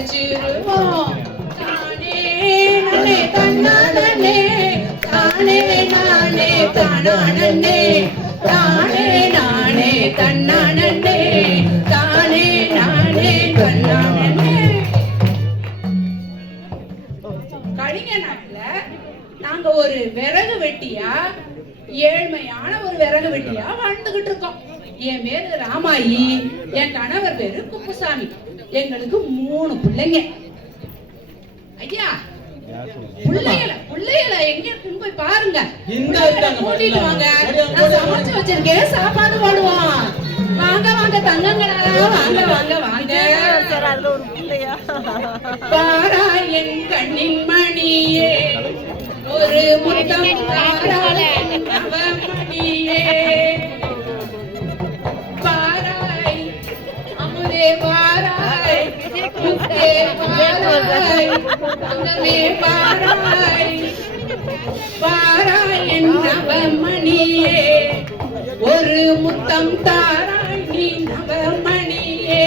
படைச்சிருவோம். தானே நானே தன்னானே தானே நானே தானானே தானே நானே தன்னானே தானே நானே தன்னானே. கலிங்க நாட்டுல நாங்க ஒரு விறகு வெட்டியா, ஏழ்மையான ஒரு விறகு வெட்டியா வாழ்ந்துகிட்டு இருக்கோம். என் பேரு ராமாயி, என் கணவர் பேரு குப்புசாமி. எங்களுக்கு 3 பிள்ளைங்க. ஐயா, பிள்ளைகளை எங்க இருக்குன்னு போய் பாருங்க. கூட்டிட்டு வாங்க, நான் சமைச்சு வச்சிருக்கேன், சாப்பாடு போடுவோம். வாங்க வாங்க தங்கங்களா, வாங்க வாங்க வாங்க. பாரா என் கண்ணின் மணியே, ஒரு முத்தம் மணியே. பாராய் அமுதே பாராய் முத்தே பாராய் தங்கமே பாராய். பாராய் என் நவமணியே, ஒரு முத்தம் தாராய் நீ நவமணியே.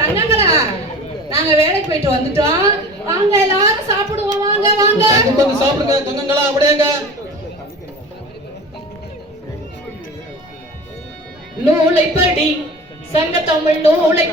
தங்கங்களா, நாங்க வேலைக்கு போயிட்டு வந்துட்டோம். வாங்க எல்லாரும் சாப்பிடுவோம். வாங்க வாங்க சாப்பிடுங்க தங்கங்களா. அப்படியேங்க நூலைப்படி சங்க தமிழ் நூலைப்படி